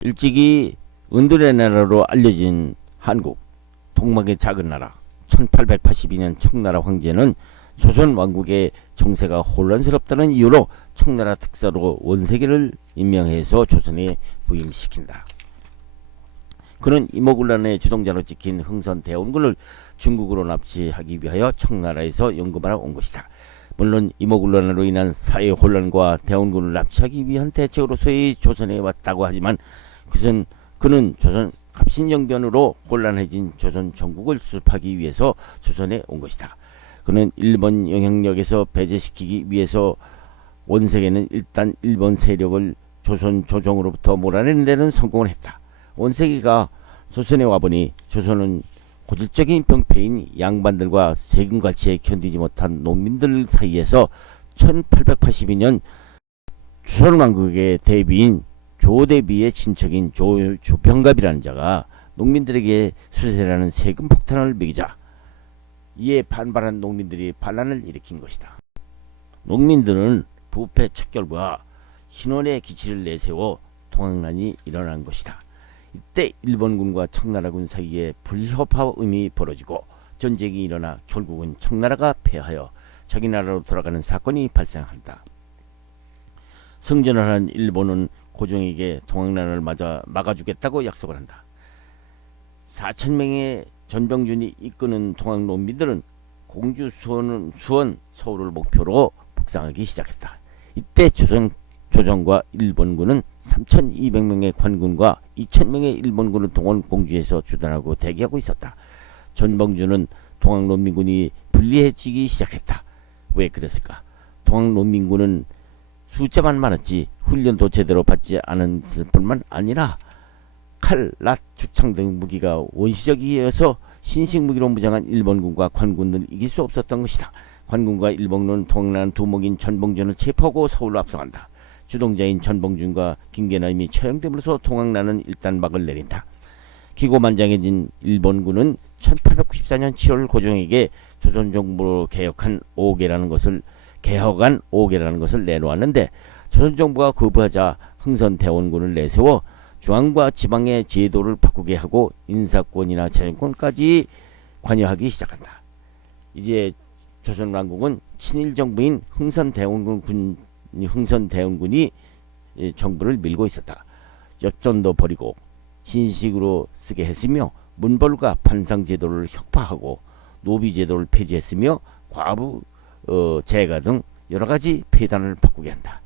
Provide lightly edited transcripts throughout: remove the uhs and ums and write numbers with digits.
일찍이 은둔의 나라로 알려진 한국, 동막의 작은 나라. 1882년 청나라 황제는 조선 왕국의 정세가 혼란스럽다는 이유로 청나라 특사로 원세계를 임명해서 조선에 부임시킨다. 그는 이모군란의 주동자로 찍힌 흥선 대원군을 중국으로 납치하기 위하여 청나라에서 연금하러 온 것이다. 물론 이모군란으로 인한 사회 혼란과 대원군을 납치하기 위한 대책으로서의 조선에 왔다고 하지만 그는 조선 갑신정변으로 혼란해진 조선 전국을 수습하기 위해서 조선에 온 것이다. 그는 일본 영향력에서 배제시키기 위해서 원세계는 일단 일본 세력을 조선 조정으로부터 몰아내는 데는 성공을 했다. 원세계가 조선에 와보니 조선은 고질적인 병폐인 양반들과 세금가치에 견디지 못한 농민들 사이에서 1882년 조선왕국의 대비인 조대비의 친척인 조병갑이라는 자가 농민들에게 수세라는 세금 폭탄을 매기자 이에 반발한 농민들이 반란을 일으킨 것이다. 농민들은 부패 척결과 신원의 기치를 내세워 동학난이 일어난 것이다. 이때 일본군과 청나라군 사이에 불협화음이 벌어지고 전쟁이 일어나 결국은 청나라가 패하여 자기 나라로 돌아가는 사건이 발생한다. 승전을 한 일본은 고종에게 동학난을 막아주겠다고 약속을 한다. 4,000명의 전병준이 이끄는 동학 농민들은 공주 수원 서울을 목표로 북상하기 시작했다. 이때 조정과 일본군은 3,200명의 관군과 2,000명의 일본군을 동원 공주에서 주둔하고 대기하고 있었다. 전병준은 동학농민군이 불리해지기 시작했다. 왜 그랬을까? 동학농민군은 숫자만 많았지 훈련도 제대로 받지 않았을 뿐만 아니라 칼, 낫, 죽창 등 무기가 원시적이어서 신식 무기로 무장한 일본군과 관군을 이길 수 없었던 것이다. 관군과 일본군은 동학난 두목인 전봉준을 체포하고 서울로 압송한다. 주동자인 전봉준과 김계남이 처형됨으로써 동학난은 일단 막을 내린다. 기고만장해진 일본군은 1894년 7월 고종에게 조선정부로 개혁한 5개라는 것을 내놓았는데 조선정부가 거부하자 흥선대원군을 내세워 중앙과 지방의 제도를 바꾸게 하고 인사권이나 재정권까지 관여하기 시작한다. 이제 조선왕국은 친일정부인 흥선대원군이 정부를 밀고 있었다. 엽전도 버리고 신식으로 쓰게 했으며 문벌과 판상제도를 혁파하고 노비제도를 폐지했으며 과부 재가 등 여러가지 폐단을 바꾸게 한다.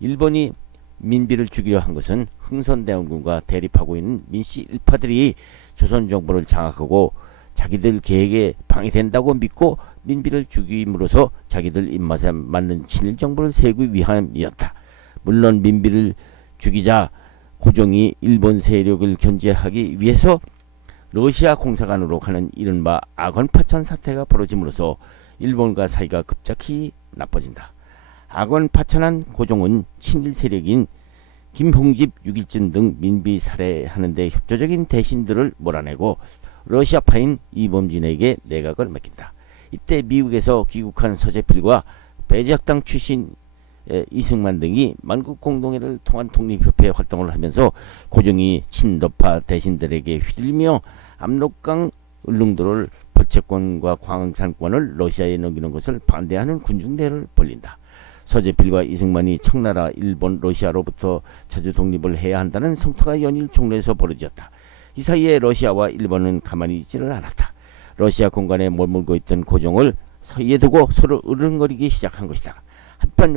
일본이 민비를 죽이려 한 것은 흥선대원군과 대립하고 있는 민씨 일파들이 조선정부를 장악하고 자기들 계획에 방해된다고 믿고 민비를 죽임으로써 자기들 입맛에 맞는 친일정부를 세우기 위함이었다. 물론 민비를 죽이자 고종이 일본 세력을 견제하기 위해서 러시아 공사관으로 가는 이른바 악원파천 사태가 벌어짐으로써 일본과 사이가 급작히 나빠진다. 악원파천한 고종은 친일 세력인 김홍집, 유길진 등 민비 살해하는 데 협조적인 대신들을 몰아내고 러시아파인 이범진에게 내각을 맡긴다. 이때 미국에서 귀국한 서재필과 배제학당 출신 이승만 등이 만국공동회를 통한 독립협회 활동을 하면서 고종이 친러파 대신들에게 휘둘리며 압록강 울릉도를 벌채권과 광산권을 러시아에 넘기는 것을 반대하는 군중대회를 벌린다. 서재필과 이승만이 청나라, 일본, 러시아로부터 자주 독립을 해야 한다는 성토가 연일 종로에서 벌어졌다. 이 사이에 러시아와 일본은 가만히 있지를 않았다. 러시아 공간에 머물고 있던 고종을 서희에 두고 서로 으르렁거리기 시작한 것이다. 한편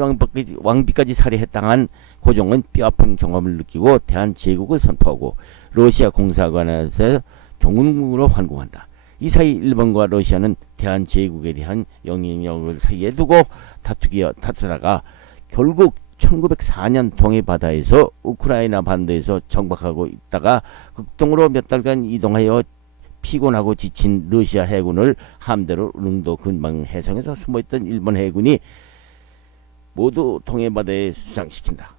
왕비까지 살해당한 고종은 뼈아픈 경험을 느끼고 대한제국을 선포하고 러시아 공사관에서 경운궁으로 환공한다. 이 사이 일본과 러시아는 대한제국에 대한 영향력을 사이에 두고 다투다가 결국 1904년 동해바다에서 우크라이나 반도에서 정박하고 있다가 극동으로 몇 달간 이동하여 피곤하고 지친 러시아 해군을 함대로 울릉도 근방 해상에서 숨어있던 일본 해군이 모두 동해바다에 수상시킨다.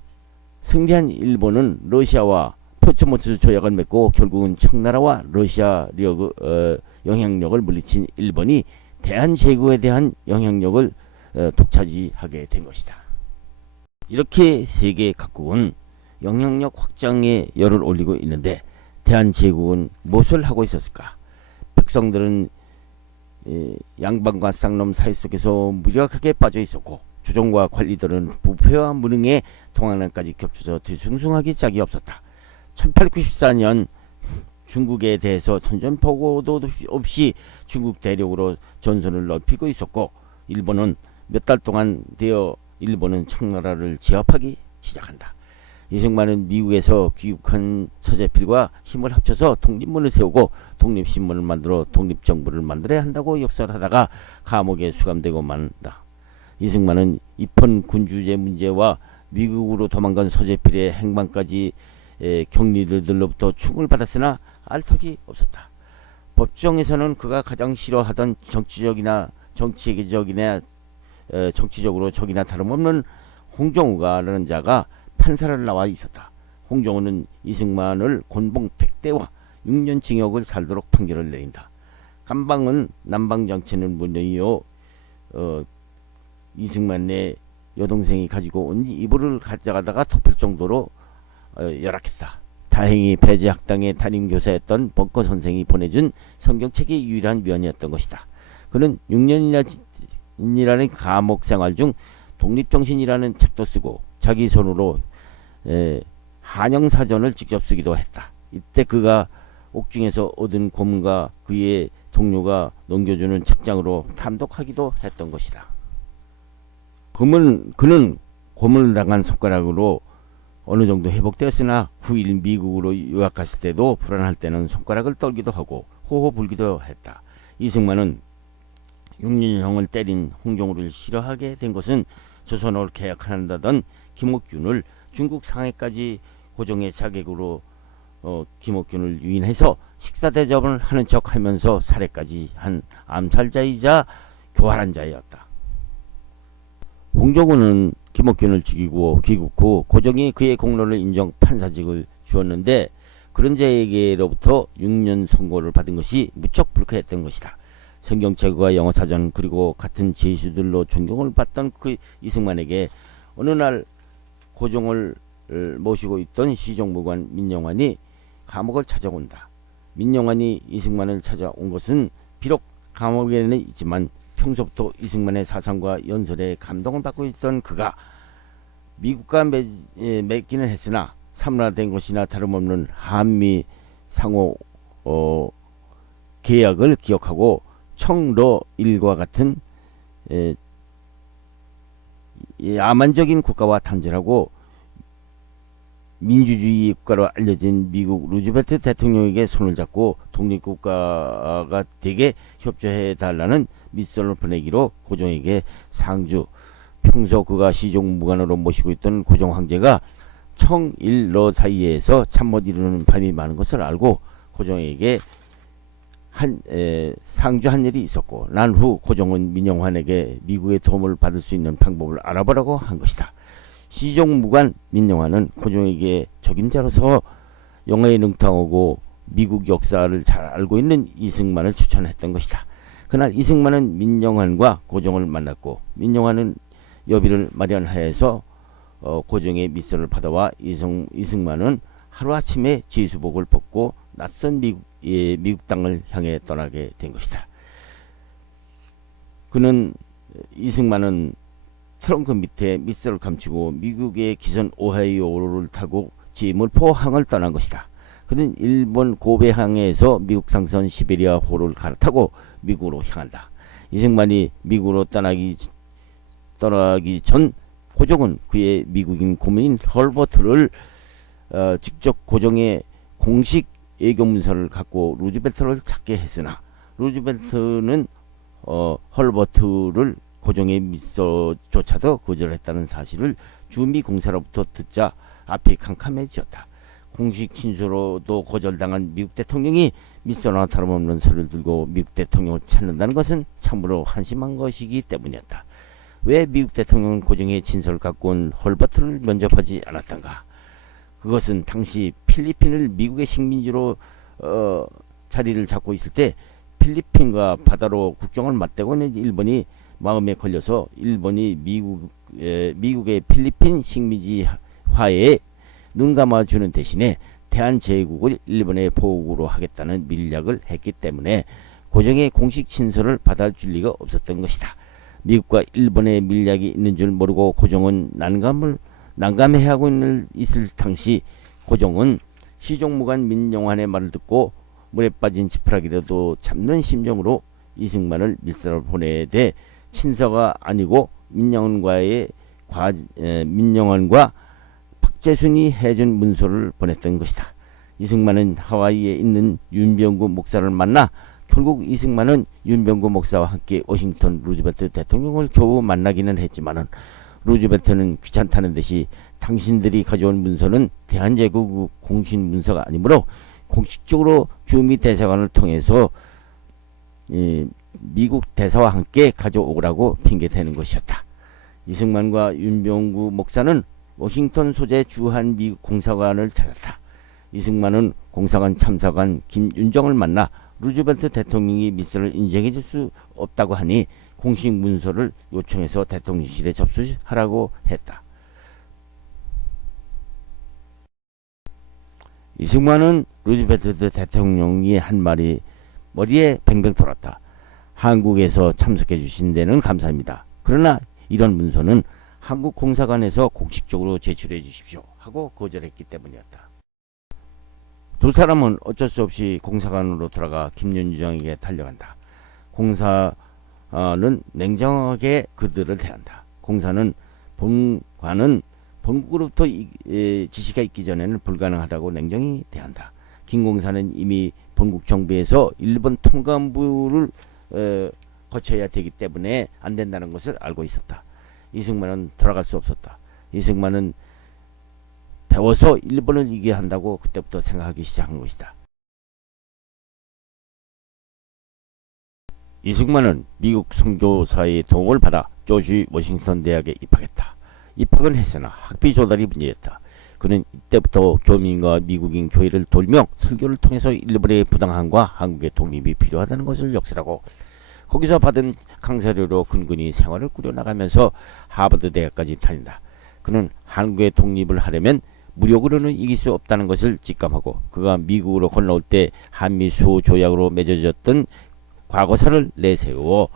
승리한 일본은 러시아와 포츠모트 조약을 맺고 결국은 청나라와 러시아 영향력을 물리친 일본이 대한제국에 대한 영향력을 독차지하게 된 것이다. 이렇게 세계 각국은 영향력 확장에 열을 올리고 있는데 대한제국은 무엇을 하고 있었을까? 백성들은 양반과 쌍놈 사이 속에서 무력하게 빠져 있었고 조정과 관리들은 부패와 무능에 동학난까지 겹쳐서 뒤숭숭하기 짝이 없었다. 1894년 중국에 대해서 선전포고도 없이 중국 대륙으로 전선을 넓히고 있었고 일본은 몇 달 동안 되어 일본은 청나라를 제압하기 시작한다. 이승만은 미국에서 귀국한 서재필과 힘을 합쳐서 독립문을 세우고 독립신문을 만들어 독립정부를 만들어야 한다고 역설하다가 감옥에 수감되고 만다. 이승만은 입헌 군주제 문제와 미국으로 도망간 서재필의 행방까지 격리들로부터 충을 받았으나 알턱이 없었다. 법정에서는 그가 가장 싫어하던 정치적으로 적이나 다름없는 홍정우가라는 자가 판사를 나와 있었다. 홍정우는 이승만을 곤봉 100대와 6년 징역을 살도록 판결을 내린다. 감방은 남방 정치는 물론이요 이승만의 여동생이 가지고 온 이불을 가져가다가 덮을 정도로 열악했다. 다행히 배제학당의 담임교사였던 벙커 선생이 보내준 성경책이 유일한 위안이었던 것이다. 그는 6년이라는 감옥 생활 중 독립정신이라는 책도 쓰고 자기 손으로 한영사전을 직접 쓰기도 했다. 이때 그가 옥중에서 얻은 고문과 그의 동료가 넘겨주는 책장으로 탐독하기도 했던 것이다. 그는 고문을 당한 손가락으로 어느 정도 회복되었으나 후일 미국으로 유학 갔을 때도 불안할 때는 손가락을 떨기도 하고 호호 불기도 했다. 이승만은 6년형을 때린 홍정우를 싫어하게 된 것은 조선을 개혁한다던 김옥균을 중국 상해까지 고종의 자객으로 김옥균을 유인해서 식사 대접을 하는 척하면서 살해까지 한 암살자이자 교활한 자였다. 홍정우는 김옥균을 죽이고 귀국 후 고종이 그의 공로를 인정 판사직을 주었는데 그런 자에게로부터 6년 선고를 받은 것이 무척 불쾌했던 것이다. 성경책과 영어사전 그리고 같은 제수들로 존경을 받던 그 이승만에게 어느 날 고종을 모시고 있던 시종무관 민영환이 감옥을 찾아온다. 민영환이 이승만을 찾아온 것은 비록 감옥에는 있지만 평소부터 이승만의 사상과 연설에 감동을 받고 있던 그가 미국과 맺기는 했으나 사문화된 것이나 다름없는 한미 상호 계약을 기억하고 청러일과 같은 야만적인 국가와 단절하고 민주주의 국가로 알려진 미국 루즈벨트 대통령에게 손을 잡고 독립국가가 되게 협조해 달라는密선을 보내기로 고종에게 상주. 평소 그가 시종무관으로 모시고 있던 고종 황제가 청일러 사이에서 잠 못 이루는 밤이 많은 것을 알고 고종에게 상주한 일이 있었고 난 후 고종은 민영환에게 미국의 도움을 받을 수 있는 방법을 알아보라고 한 것이다. 시종무관 민영환은 고종에게 적임자로서 영어에 능통하고 미국 역사를 잘 알고 있는 이승만을 추천했던 것이다. 그날 이승만은 민영환과 고종을 만났고 민영환은 여비를 마련하여서 고종의密선을 받아와 이승만은 하루아침에 제수복을 벗고 낯선 미국 땅을 향해 떠나게 된 것이다. 이승만은 트렁크 밑에密선을 감추고 미국의 기선 오하이오를 타고 지물포항을 떠난 것이다. 그는 일본 고베항에서 미국 상선 시베리아호를 갈아타고 미국으로 향한다. 이승만이 미국으로 떠나기 전 고종은 그의 미국인 고문인 헐버트를 직접 고종의 공식 애교문서를 갖고 루즈벨트를 찾게 했으나 루즈벨트는 헐버트를 고종의密서조차도 거절했다는 사실을 주미 공사로부터 듣자 앞이 캄캄해지었다. 공식 친서로도 거절당한 미국 대통령이密서나 다름없는 서를 들고 미국 대통령을 찾는다는 것은 참으로 한심한 것이기 때문이었다. 왜 미국 대통령은 고종의 친서를 갖고 온 헐버트를 면접하지 않았던가? 그것은 당시 필리핀을 미국의 식민지로 자리를 잡고 있을 때 필리핀과 바다로 국경을 맞대고 있는 일본이 마음에 걸려서 일본이 미국의 필리핀 식민지 화해에 눈 감아주는 대신에 대한제국을 일본의 보국으로 하겠다는 밀약을 했기 때문에 고종의 공식 친서를 받아줄 리가 없었던 것이다. 미국과 일본의 밀약이 있는 줄 모르고 고종은 난감해하고 있을 당시 고종은 시종무관 민영환의 말을 듣고 물에 빠진 지푸라기라도 잡는 심정으로 이승만을 밀사로 보내되 친서가 아니고 민영환과 박재순이 해준 문서를 보냈던 것이다. 이승만은 하와이에 있는 윤병구 목사를 만나 결국 이승만은 윤병구 목사와 함께 워싱턴 루즈벨트 대통령을 겨우 만나기는 했지만은 루즈벨트는 귀찮다는 듯이 당신들이 가져온 문서는 대한제국 공식 문서가 아니므로 공식적으로 주미 대사관을 통해서 미국 대사와 함께 가져오라고 핑계대는 것이었다. 이승만과 윤병구 목사는 워싱턴 소재 주한 미국 공사관을 찾았다. 이승만은 공사관 참사관 김윤정을 만나 루즈벨트 대통령이 미사를 인정해 줄 수 없다고 하니 공식 문서를 요청해서 대통령실에 접수하라고 했다. 이승만은 루즈벨트 대통령이 한 말이 머리에 뱅뱅 돌았다. 한국에서 참석해 주신 데는 감사합니다. 그러나 이런 문서는 한국 공사관에서 공식적으로 제출해 주십시오 하고 거절했기 때문이었다. 두 사람은 어쩔 수 없이 공사관으로 돌아가 김윤정에게 달려간다. 공사는 냉정하게 그들을 대한다. 본관은 본국으로부터 지시가 있기 전에는 불가능하다고 냉정히 대한다. 김 공사는 이미 본국 정부에서 일본 통감부를 거쳐야 되기 때문에 안 된다는 것을 알고 있었다. 이승만은 돌아갈 수 없었다. 이승만은 배워서 일본을 이겨야 한다고 그때부터 생각하기 시작한 것이다. 이승만은 미국 선교사의 도움을 받아 조지 워싱턴 대학에 입학했다. 입학은 했으나 학비 조달이 문제였다. 그는 이때부터 교민과 미국인 교회를 돌며 설교를 통해서 일본의 부당함과 한국의 독립이 필요하다는 것을 역설하고 거기서 받은 강사료로 근근히 생활을 꾸려나가면서 하버드 대학까지 다닌다. 그는 한국의 독립을 하려면 무력으로는 이길 수 없다는 것을 직감하고 그가 미국으로 건너올 때 한미 수호 조약으로 맺어졌던 과거사를 내세워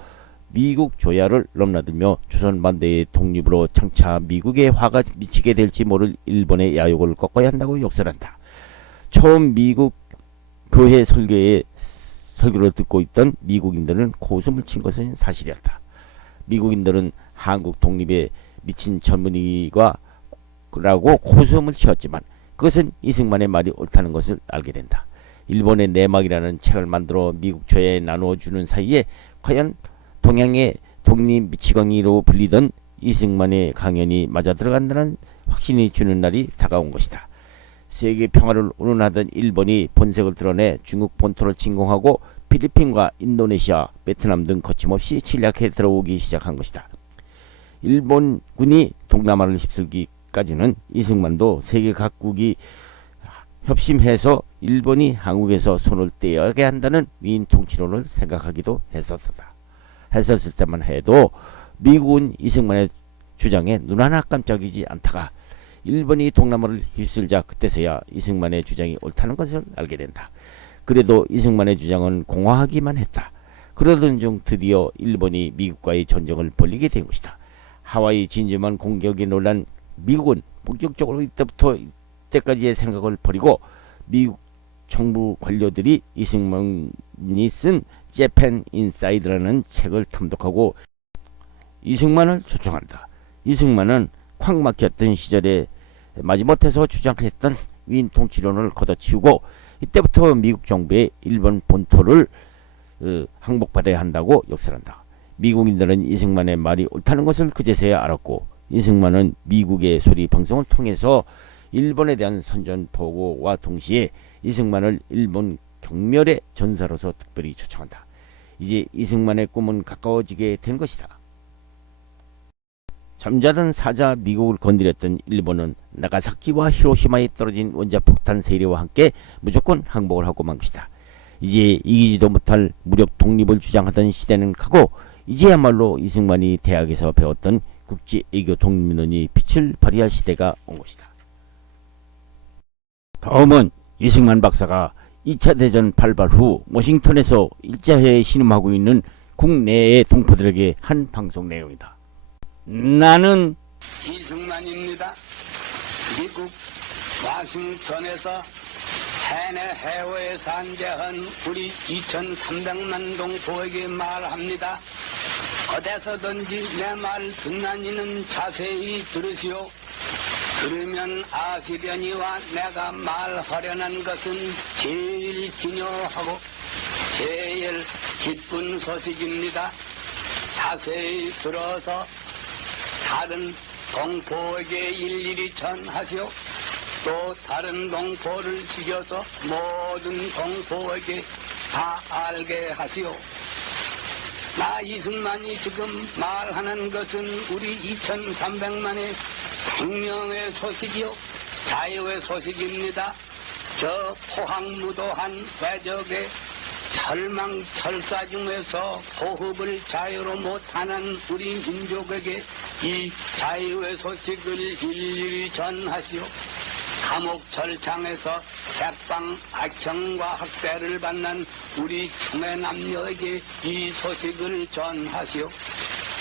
미국 조약을 넘나들며 조선 반대의 독립으로 장차 미국의 화가 미치게 될지 모를 일본의 야욕을 꺾어야 한다고 역설한다. 처음 미국 교회 설교를 듣고 있던 미국인들은 고숨을 친 것은 사실이었다. 미국인들은 한국 독립에 미친 젊은이가 라고 고소음을 치었지만 그것은 이승만의 말이 옳다는 것을 알게 된다. 일본의 내막이라는 책을 만들어 미국 조야에 나누어주는 사이에 과연 동양의 독립 미치광이로 불리던 이승만의 강연이 맞아 들어간다는 확신이 주는 날이 다가온 것이다. 세계 평화를 운운하던 일본이 본색을 드러내 중국 본토를 침공하고 필리핀과 인도네시아, 베트남 등 거침없이 침략해 들어오기 시작한 것이다. 일본군이 동남아를 휩쓸기까지는 이승만도 세계 각국이 협심해서 일본이 한국에서 손을 떼어야 한다는 위인 통치론을 생각하기도 했었을 때만 해도 미국은 이승만의 주장에 눈 하나 깜짝이지 않다가 일본이 동남아를 휩쓸자 그때서야 이승만의 주장이 옳다는 것을 알게 된다. 그래도 이승만의 주장은 공허하기만 했다. 그러던 중 드디어 일본이 미국과의 전쟁을 벌이게 된 것이다. 하와이 진주만 공격이 놀란 미국은 본격적으로 이때까지의 생각을 버리고 미국 정부 관료들이 이승만이 쓴 재팬 인사이드라는 책을 탐독하고 이승만을 초청한다. 이승만은 콱 막혔던 시절에 마지못해서 주장했던 위인 통치론을 걷어치우고 이때부터 미국 정부의 일본 본토를 항복받아야 한다고 역설한다. 미국인들은 이승만의 말이 옳다는 것을 그제서야 알았고 이승만은 미국의 소리 방송을 통해서 일본에 대한 선전포고와 동시에 이승만을 일본 경멸의 전사로서 특별히 초청한다. 이제 이승만의 꿈은 가까워지게 된 것이다. 잠자던 사자 미국을 건드렸던 일본은 나가사키와 히로시마에 떨어진 원자폭탄 세례와 함께 무조건 항복을 하고 만 것이다. 이제 이기지도 못할 무력 독립을 주장하던 시대는 가고 이제야말로 이승만이 대학에서 배웠던 국제외교 독립론이 빛을 발휘할 시대가 온 것이다. 다음은 이승만 박사가 2차 대전 발발 후 워싱턴에서 일제하에 신음하고 있는 국내의 동포들에게 한 방송 내용이다. 나는 이승만입니다. 미국 워싱턴에서 해내 해외에 산재한 우리 2,300만 동포에게 말합니다. 어디서든지 내 말 듣나니는 자세히 들으시오. 그러면 아시려니와 내가 말하려는 것은 제일 중요하고 제일 기쁜 소식입니다. 자세히 들어서 다른 동포에게 일일이 전하시오. 또 다른 동포를 시켜서 모든 동포에게 다 알게 하시오. 나 이승만이 지금 말하는 것은 우리 2,300만의 생명의 소식이요 자유의 소식입니다. 저 포항무도한 외적의 철망철사 중에서 호흡을 자유로 못하는 우리 민족에게 이 자유의 소식을 일일이 전하시오. 감옥 철창에서 백방 악형과 학대를 받는 우리 청해 남녀에게 이 소식을 전하시오.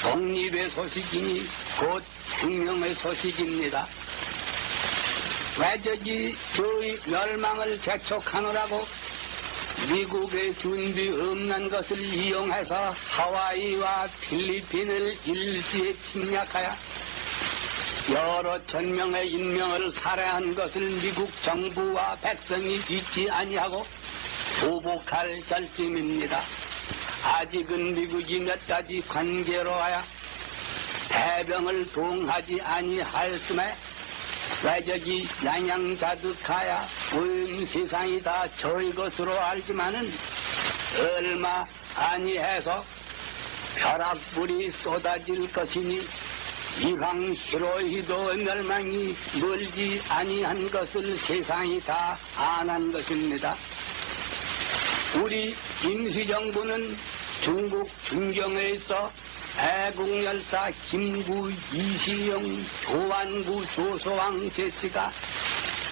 독립의 소식이니 곧 생명의 소식입니다. 외적이 저희 멸망을 재촉하느라고 미국의 준비 없는 것을 이용해서 하와이와 필리핀을 일시에 침략하여 여러 천명의 인명을 살해한 것을 미국 정부와 백성이 잊지 아니하고 보복할 결심입니다. 아직은 미국이 몇 가지 관계로 하여 대병을 동하지 아니하였음에 외적이 양양자득하여 온 세상이 다 저희 것으로 알지만은 얼마 아니해서 벼락불이 쏟아질 것이니 이방 히로히도 멸망이 멀지 아니한 것을 세상이 다 아는 것입니다. 우리 임시정부는 중국 중경에 있어 애국열사 김구, 이시영, 조안구, 조소왕 제치가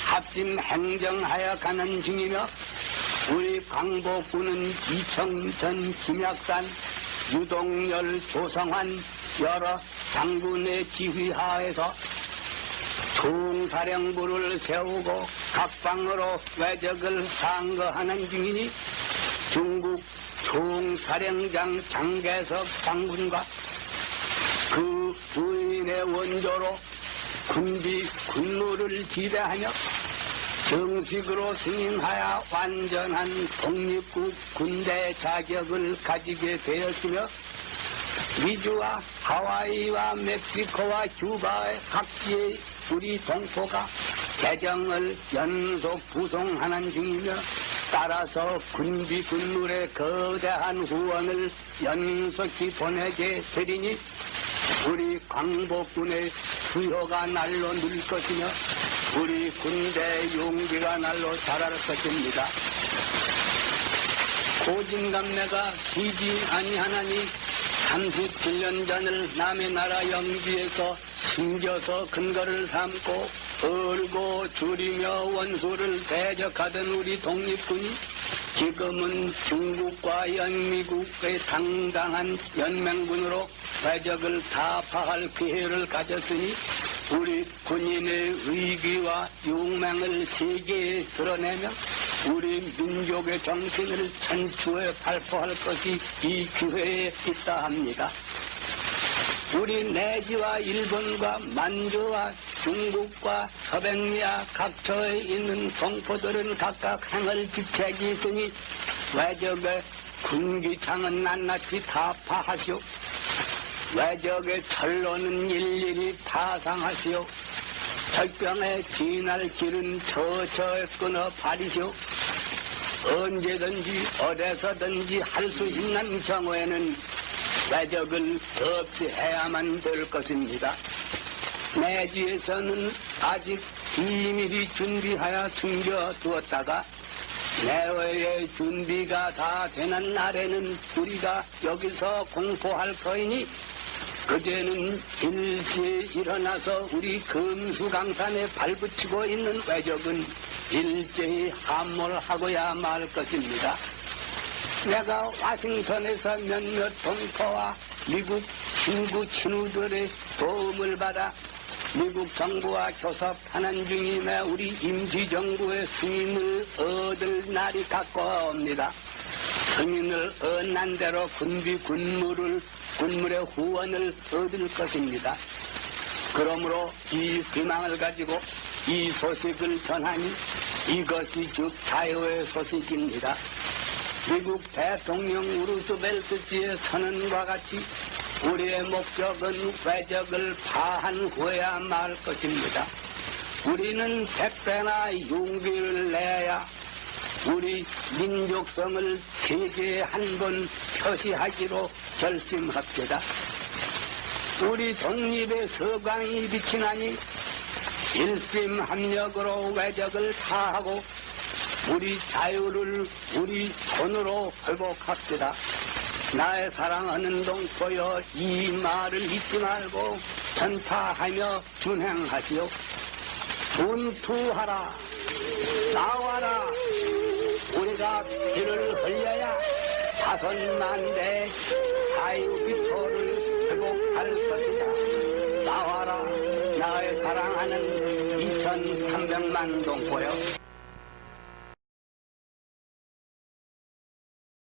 합심 행정하여 가는 중이며 우리 광복군은 이청전, 김약산, 유동열, 조성환 여러 장군의 지휘하에서 총사령부를 세우고 각방으로 외적을 상거하는 중이니 중국 총사령장 장개석 장군과 그 부인의 원조로 군비 군무를 지배하며 정식으로 승인하여 완전한 독립국 군대 자격을 가지게 되었으며 미주와 하와이와 멕시코와 kü바의 각지의 우리 동포가 재정을 연속 구성하는 중이며 따라서 군비 군물의 거대한 후원을 연속히 보내게 되리니 우리 광복군의 수요가 날로 늘 것이며 우리 군대의 용기가 날로 자랄 것입니다. 고진감래가 기지 아니하나니 37년 전을 남의 나라 영지에서 숨겨서 근거를 삼고 얼고 줄이며 원수를 대적하던 우리 독립군이 지금은 중국과 영미국의 당당한 연맹군으로 외적을 타파할 기회를 가졌으니 우리 군인의 의기와 용맹을 세계에 드러내며 우리 민족의 정신을 천추에 발표할 것이 이 기회에 있다 합니다. 우리 내지와 일본과 만주와 중국과 서백리아 각처에 있는 동포들은 각각 행을 집착이 있으니 외적의 군기창은 낱낱이 타파하시오. 외적의 철로는 일일이 파상하시오. 적병의 진할 길은 처처에 끊어 버리시오. 언제든지 어디서든지 할 수 있는 경우에는 외적을 없이해야만 될 것입니다. 내지에서는 아직 비밀히 준비하여 숨겨두었다가 내외의 준비가 다 되는 날에는 우리가 여기서 공포할 터이니 그제는 일제에 일어나서 우리 금수강산에 발붙이고 있는 왜적은 일제히 함몰하고야 말 것입니다. 내가 와싱턴에서 몇몇 동포와 미국 친구 친구들의 도움을 받아 미국 정부와 교섭하는 중임에 우리 임시정부의 승인을 얻을 날이 가까웁니다. 승인을 얻는 대로 군물의 후원을 얻을 것입니다. 그러므로 이 희망을 가지고 이 소식을 전하니 이것이 즉 자유의 소식입니다. 미국 대통령 루스벨트지의 선언과 같이 우리의 목적은 왜적을 파한 후에야 말 것입니다. 우리는 100배나 용기를 내야 우리 민족성을 세계에 한 번 표시하기로 결심합시다. 우리 독립의 서광이 비치나니 일심합력으로 왜적을 파하고 우리 자유를 우리 손으로 회복합시다. 나의 사랑하는 동포여, 이 말을 잊지 말고 전파하며 준행하시오. 분투하라, 나와라. 우리가 피를 흘려야 5만대 자유비토를 회복할 것이다. 나와라, 나의 사랑하는 2300만 동포여.